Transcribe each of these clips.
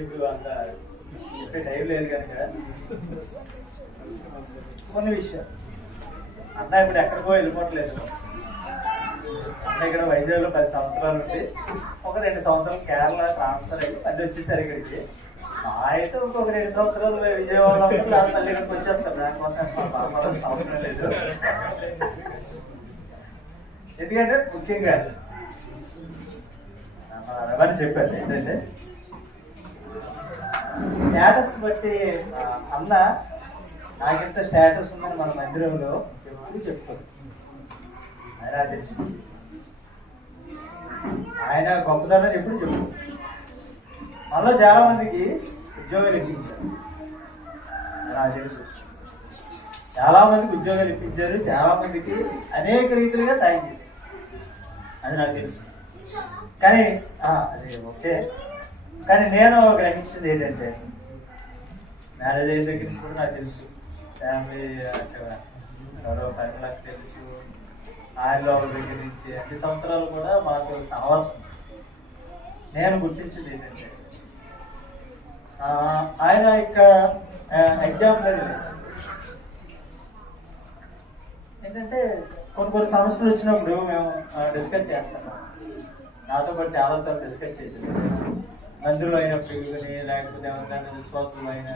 ఇప్పుడు అంత చెప్పే టైం లేదు కనుక కొన్ని విషయాలు అన్న ఇప్పుడు ఎక్కడికో వెళ్ళిపోవట్లేదు. అన్న ఇక్కడ వైజాగ్లో 10 సంవత్సరాలు ఉండి ఒక 2 సంవత్సరాలు కేరళ ట్రాన్స్ఫర్ అయ్యి మళ్ళీ వచ్చేసారు ఇక్కడికి. అయితే ఇంకొక 2 సంవత్సరాలు విజయవాడలో మళ్ళీ ఇక్కడికి వచ్చేస్తారు. దానికోసం బాధపడాల్సిన అవసరం లేదు. ఎందుకంటే ముఖ్యంగా రవాణి చెప్పారు ఏంటంటే స్టేటస్ బట్టి అన్న నాకెంత స్టేటస్ ఉందని మన మందిరంలో ఎప్పుడు చెప్తారు. ఆయన తెలుసు, ఆయన గొప్పతనాన్ని ఎప్పుడు చెప్తారు. మనలో చాలా మందికి ఉద్యోగాలు ఇప్పించారు, నాకు తెలుసు. చాలా మందికి ఉద్యోగాలు ఇప్పించారు, చాలా మందికి అనేక రీతిలుగా సాయం చేశారు, అది నాకు తెలుసు. కానీ అది ఓకే. కానీ నేను గ్రహించింది ఏంటంటే మ్యారేజ్ అయిన దగ్గర నుంచి కూడా నాకు తెలుసు, ఫ్యామిలీ ఎవరో ఫ్యామిలీకి తెలుసు, ఆయన దగ్గర నుంచి అన్ని సంవత్సరాలు కూడా మాకు సహవాసం. నేను గుర్తించింది ఏంటంటే ఆయన ఇక ఎగ్జాంపుల్ ఏంటంటే కొన్ని సమస్యలు వచ్చినప్పుడు మేము డిస్కస్ చేస్తున్నాం. నాతో పాటు చాలాసార్లు డిస్కస్ చేసాం. మందులు అయినప్పుడు కానీ లేకపోతే ఎవరికైనా విశ్వాసులు అయినా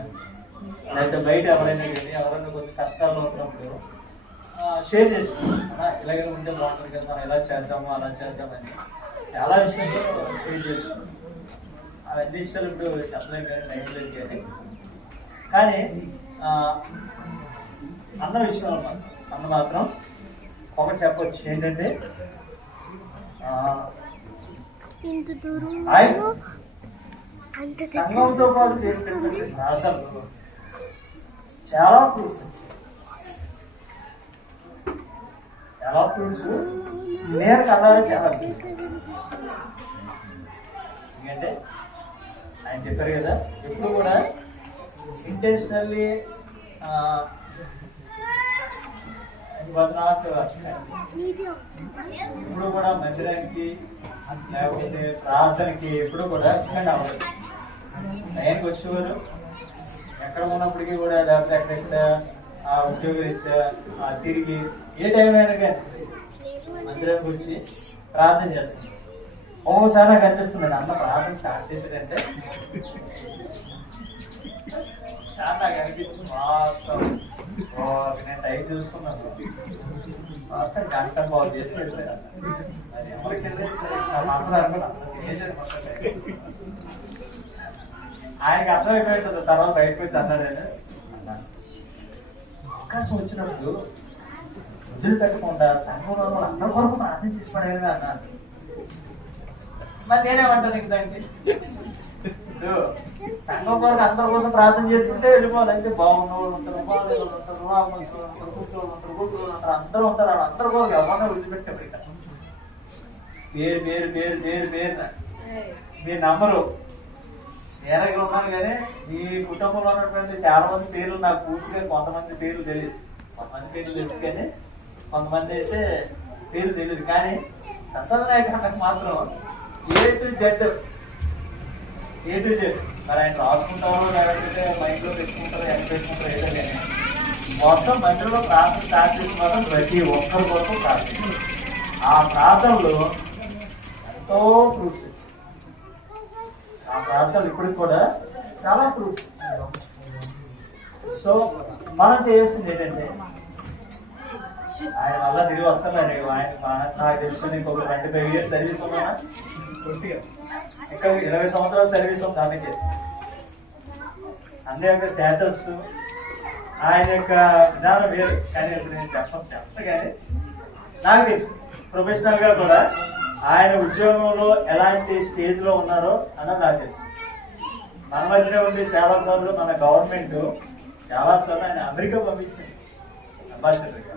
లేకపోతే బయట ఎవరైనా కానీ ఎవరైనా కొంచెం కష్టాల్లో ఉన్నప్పుడు షేర్ చేసుకుంటాం. ఇలాగే ఉంటే బాగుంటుంది కదా, మనం ఎలా చేద్దాము అలా చేద్దామని చాలా విషయాలు షేర్ చేసుకుంటాం. అవన్నీ విషయాలు ఇప్పుడు చెప్పలేం కానీ టైం లేదు కానీ. కానీ అన్న విషయంలో అన్న మాత్రం ఒకటి చెప్పచ్చు ఏంటంటే సంఘంతో పాటు చేసినటువంటి ప్రార్థనలు చాలా ప్రూఫ్స్ వచ్చాయి. చాలా ప్రూఫ్స్ నేను కన్నారో చాలా చూసాను. ఎందుకంటే ఆయన చెప్పారు కదా, ఎప్పుడు కూడా ఇంటెన్షనల్లీ ఇప్పుడు కూడా మందిరానికి లేకపోతే ప్రార్థనకి ఎప్పుడు కూడా ఎక్స్టెండ్ అవ్వదు. టైంకి వచ్చేవారు, ఎక్కడ ఉన్నప్పటికీ కూడా లేకపోతే ఎక్కడెక్కడ ఉద్యోగరీత్యా తిరిగి ఏ టైం అయినా కానీ మందిరానికి వచ్చి ప్రార్థన చేస్తుంది. ఓసారి నాకు అనిపిస్తుంది అన్న ప్రార్థన స్టార్ట్ చేసేదంటే చాలా నాకు అనిపించింది. మొత్తం నేను టైం చూసుకున్నాను, మొత్తం గంట బాగు చేసి వెళ్ళిపోయాను. అది ఎవరికి ఆయనకి అర్థమైపోయింటుంది. తర్వాత బయటకు వచ్చి అన్నాడు, అవకాశం వచ్చినప్పుడు వదిలి పెట్టకుండా సంఘంలో అందరి కొరకు ప్రార్థన చేసి పడేది అన్నాను. మరి నేనేమంటాను ఇంక దానికి, సంఘం కొరకు అందరి కోసం ప్రార్థన చేసుకుంటే వెళ్ళిపోవాలి. అయితే బాగున్న వాళ్ళు ఉంటారు, బాగాలేదు వాళ్ళు ఉంటారు, కూర్చోళ్ళు ఉంటారు, కూర్చోళ్ళు ఉంటారు, అందరూ ఉంటారు. వాళ్ళు అందరి కొరకు ఎవరినో వదిలిపెట్టే పేరు పేరు పేరు పేరు పేరు మీరు నమ్మరు. నేనగా ఉన్నాను కానీ మీ కుటుంబంలో ఉన్నటువంటి చాలా మంది పేర్లు నాకు పూర్తిగా కొంతమంది పేర్లు తెలియదు. కొంతమంది పేర్లు తెలుసు కానీ కొంతమంది అయితే పేర్లు తెలియదు. కానీ ప్రసాద్ నాయక్ అన్నకు మాత్రం ఏ టు జెడ్ మరి ఆయన రాసుకుంటారో లేకపోతే మైండ్ లో పెట్టుకుంటారో ఎంత పెట్టుకుంటారో ఏదో కానీ మొత్తం మందిరంలో ప్రార్థన స్టార్ట్ చేసిన మాత్రం ప్రతి ఒక్కరి కొరకు ప్రార్థన. ఆ ప్రార్థనలో ఎంతో ప్రూఫ్స్ ఇచ్చాయి. ఆ ప్రార్థనలు ఇప్పటికి కూడా చాలా ప్రూఫ్స్ ఇచ్చాయి. సో మనం చేయాల్సింది ఏంటంటే ఆయన మళ్ళా తిరిగి వస్తాను. ఆయన నాకు తెలుసు ఇంకొక 25 years సర్వీస్ ఉన్నా, ఇంకా 20 సంవత్సరాల సర్వీస్ ఉంది. అందుకే అన్ని యొక్క స్టేటస్ ఆయన యొక్క విధానం వేరు. కానీ ఇప్పుడు నేను చెప్పగానే నాకు తెలుసు ప్రొఫెషనల్ గా కూడా ఆయన ఉద్యోగంలో ఎలాంటి స్టేజ్ లో ఉన్నారో అన్నది నాకు తెలుసు. మన మధ్యనే ఉండి చాలా సార్లు మన గవర్నమెంట్ చాలా సార్లు ఆయన అమెరికా పంపించింది అంబాసిడర్ గా.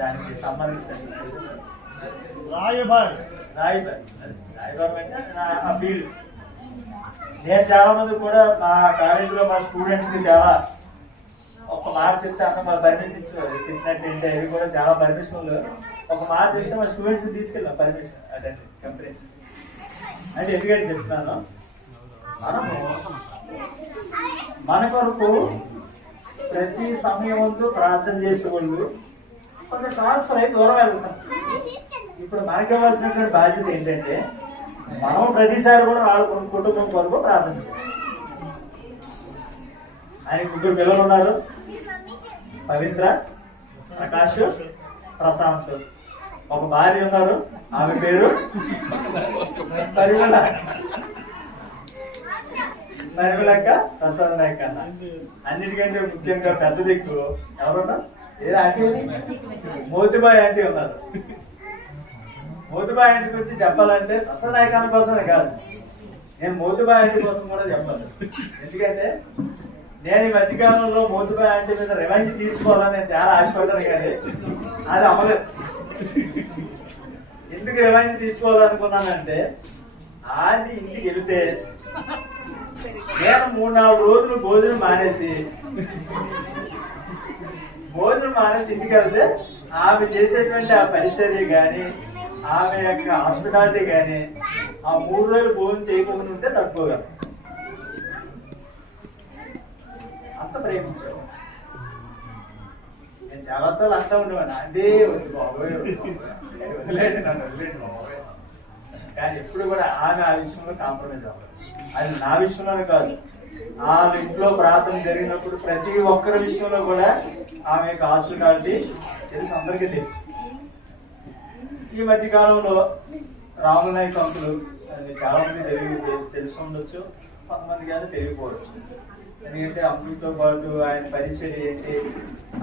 దానికి సంబంధించిన రాయబారి అంటే ఆ ఫీల్డ్. నేను చాలా మంది కూడా మా కాలేజీలో మా స్టూడెంట్స్ కి చాలా ఒక మాట చెప్తే అన్న మా పర్మిషన్ ఇచ్చేవారు. సిగ్నట్ ఏంటి అవి కూడా చాలా పర్మిషన్లు. ఒక మాట చెప్తే మా స్టూడెంట్స్ తీసుకెళ్ళాం పర్మిషన్ అటెండ్ కంపెనీస్. అంటే ఎందుకంటే చెప్తున్నాను, మనము మన కొరకు ప్రతి సమయంలో ప్రార్థన చేసేవాళ్ళు కొంత ట్రాన్స్ఫర్ అయి దూరం వెళ్తాం. ఇప్పుడు మనకి ఇవ్వాల్సినటువంటి బాధ్యత ఏంటంటే మనం ప్రతిసారి కూడా వాళ్ళ కుటుంబం కొరకు ప్రార్థన చేయాలి. ఆయనకు 3 పిల్లలు ఉన్నారు, పవిత్ర, ప్రకాష్, ప్రశాంత్. ఒక భార్య ఉన్నారు, ఆమె పేరు పరిమళ. పరిమళక్క, ప్రసాద్ నాయక్ అన్న. అన్నిటికంటే ముఖ్యంగా పెద్ద దిక్కు ఎవరున్నా? ఏ ఆంటీ? మోతిబాయ్ ఆంటీ ఉన్నారు. మోతిబాయ్ ఆంటీ గురించి చెప్పాలంటే ప్రసాద్ నాయక్ అన్న కోసమే కాదు, నేను మోతిబాయ్ ఆంటీ కోసం కూడా చెప్పాలి. ఎందుకంటే నేను ఈ మధ్యకాలంలో మోతిబాయ్ ఆంటీ మీద రివెంజ్ తీసుకోవాలని నేను చాలా ఆశపడ్డాను, కానీ అది అవ్వలేదు. ఎందుకు రివెంజ్ తీసుకోవాలనుకున్నానంటే ఆంటీ ఇంటికి వెళితే నేను 3-4 రోజులు భోజనం మానేసి ఇంటికి వెళ్తే ఆమె చేసేటువంటి ఆ పరిచర్య కానీ ఆమె యొక్క హాస్పిటాలిటీ కానీ ఆ 3 రోజులు భోజనం చేయకుండా ఉంటే తక్కువగా అంత ప్రేమించాను. నేను చాలాసార్లు అంటూ ఉండేవాడిని, అదే వద్దు బాబోయ్, వదిలేండి నన్ను, వదిలేండి బాబోయ్. కానీ ఎప్పుడు కూడా ఆమె ఆ విషయంలో కాంప్రమైజ్ అవ్వాలి. అది నా విషయంలోనే కాదు, ఆమె ఇంట్లో ప్రార్థన జరిగినప్పుడు ప్రతి ఒక్కరి విషయంలో కూడా ఆమె యొక్క హాస్పిటాలిటీ తెలుసు, అందరికీ తెలుసు. ఈ మధ్య కాలంలో రాముల నాయక్ అంకులు చాలా మంది తెలిసి ఉండొచ్చు, కొంతమంది కానీ తెలియకపోవచ్చు. ఎందుకంటే అంకులతో పాటు ఆయన పరిచయం ఏంటి,